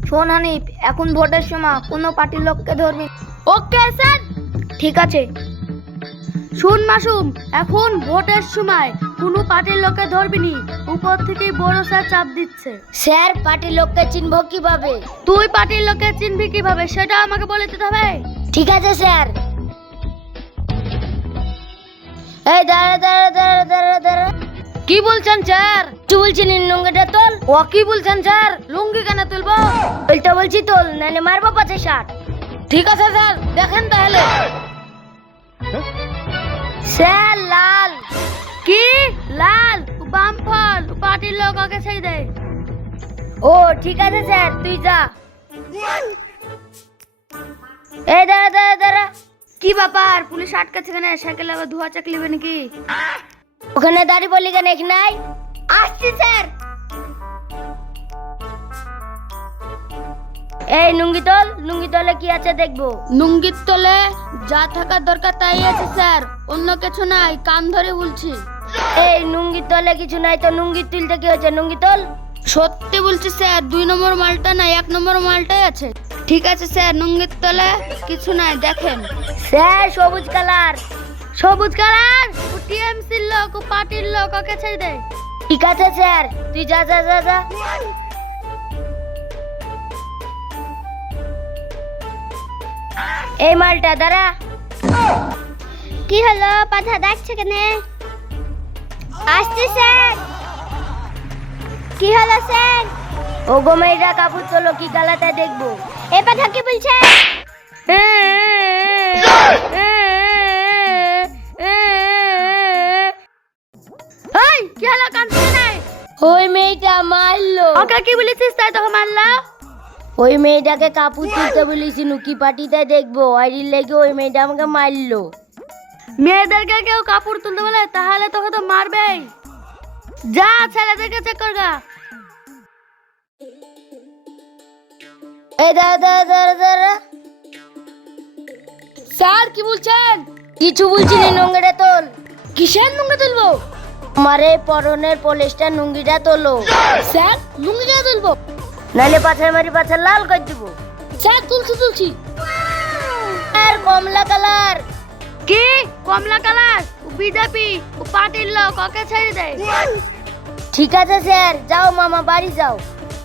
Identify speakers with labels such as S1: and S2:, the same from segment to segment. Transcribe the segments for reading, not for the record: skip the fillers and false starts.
S1: শোন হানিফ, এখন ভোটের সময় কোনো পার্টির লোককে ধরবি। ওকে স্যার, ঠিক আছে। শোন মাসুম, এখন ভোটের সময় কোনো পার্টির লোককে ধরবি নি, উপর থেকেই বড় স্যার চাপ দিচ্ছে।
S2: স্যার পার্টির লোককে চিনবো কিভাবে?
S1: তুই পার্টির লোককে চিনবি কিভাবে সেটা আমাকে বলে দিতে হবে।
S2: ঠিক আছে স্যার। এই দাঁড়া দাঁড়া দাঁড়া দাঁড়া দাঁড়া।
S1: কি বলছেন স্যার?
S2: তুই বলছি লুঙ্গিটা তোল।
S1: ও কি বলছেন স্যার? লুঙ্গি কেন তুলবো?
S2: বলতে বলছি তোল, নাহলে মারবো 50 ষাট।
S1: ঠিক আছে স্যার, দেখেন তাহলে।
S2: স্যার লাল।
S1: কি লাল? বাম ফল, পার্টির লোক ওকে ছেড়ে দে।
S2: ও ঠিক আছে স্যার, তুই যা। এই দাঁড়া দাঁড়া দাঁড়া।
S1: কি ব্যাপার, পুলিশ আটকাচ্ছে কেন? সাইকেল আবার ধোয়া চাক লিবে নাকি?
S2: ওখানে দাঁড়িয়ে বলি কেন? নাই আসছি স্যার। এই লুঙ্গি তোল, লুঙ্গি তোলে কি আছে দেখবো।
S1: লুঙ্গির তলে যা থাকার দরকার তাই আছে স্যার, অন্য কিছু নাই, কান ধরে বলছি।
S2: এই লুঙ্গি তোলে কিছু নাই তো লুঙ্গি তুলতে কি হয়েছে? লুঙ্গি তোল।
S1: সত্যি বলছি স্যার, 2 নম্বর মালটা নাই, 1 নম্বর মালটাই আছে। ঠিক আছে স্যার, লুঙ্গির তলে কিছু নাই, দেখেন।
S2: স্যার সবুজ কালার।
S1: সবুজ কালার? ও টিএমসির লোক, ও পার্টির লোক, ওকে ছেড়ে দে।
S2: ঠিক আছে স্যার, তুই যা যা যা যা। এই মালটা দাঁড়া। কি হলো, পাঠা ডাকছে কেন? আসছি স্যার। কি হলো স্যার? ও গো মেয়েরা কাপড় তোলো, কি কালারটা দেখবো। এ পাঠা কি বলছে?
S1: এই কি হলো, কাঁদছিস না?
S2: ওই মেয়েটা মারলো।
S1: ওকে কি বলেছিস তাই তোকে মারলো?
S2: ওই মেয়েটাকে কাপড় তুলতে বলেছি, নুকি পাটিতে দেখবো, আইডির লেগে ওই মেয়েটা আমাকে মারলো।
S1: মেয়েদেরকে কেউ কাপড় তুলতে বলে তাহলে তোকে তো মারবেই। যা ছেলেদেরকে চেক করগা।
S2: এই দাঁড়া দাঁড়া দাঁড়া দাঁড়া।
S1: স্যার কি বলছেন?
S2: কিছু বলছি না, নোংরা তোল।
S1: কিসের লুঙ্গি তুলবো?
S2: আমার এই পরনের পলিশটা নুঙ্গিটা তোলো।
S1: স্যার লুঙ্গি কেন তুলবো?
S2: নাহলে পাছায় মারি পাছা লাল করে দেবো।
S1: স্যার তুলছি।
S2: আর কমলা কালার।
S1: কি কমলা কালার? ও বিজেপি, ও পার্টির লোক, ওকে ছেড়ে দে।
S2: ঠিক আছে স্যার, যাও মামা বাড়ি যাও।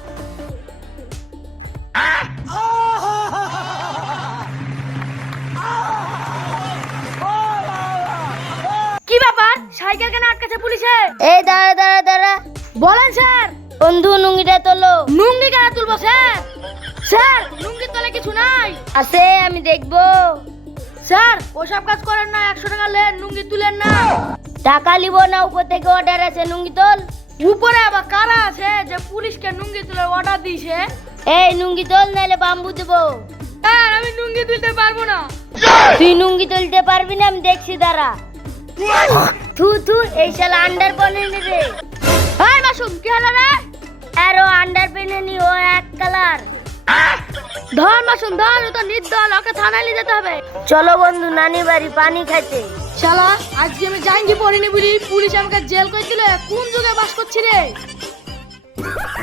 S1: কি ব্যাপার, সাইকেল কেন আটকাছে পুলিশে?
S2: এই দাঁড়া দাঁড়া দাঁড়া।
S1: বলেন স্যার।
S2: বন্ধু নুঙ্গিটা তোলো।
S1: লুঙ্গি কেন তুলবো স্যার? স্যার লুঙ্গির তলে কিছু নাই।
S2: আছে, আমি দেখবো।
S1: স্যার ওসব কাজ করেন না, 100 টাকা নেন, লুঙ্গি তুলেন না।
S2: টাকা লিব না, উপর থেকে অর্ডার আছে, নুঙ্গি তোল।
S1: উপরে আবার কারা আছে যে পুলিশকে লুঙ্গি তুলে অর্ডার দিয়েছে?
S2: এই নুঙ্গি তোল, নাহলে বাম্বু দেবো।
S1: স্যার আমি লুঙ্গি তুলতে পারবো না।
S2: তুই নুঙ্গি তুলতে পারবি না, আমি দেখছি দাঁড়া। থু থু, এই শালা আন্ডার পনেনি রে।
S1: এই মাসুম কি হলো রে?
S2: আর ও আন্ডার পেনেনি, ও এক কালার।
S1: ধর মাসুম ধর, ও তো নির্দল, ওকে থানায় নিয়ে যেতে হবে।
S2: চলো বন্ধু, নানি বাড়ি পানি খাইতে।
S1: শালা আজকে আমি জাঙ্গি পড়িনি বলি পুলিশ আমাকে জেল করে দিলে, কোন যুগে বাস করছি রে?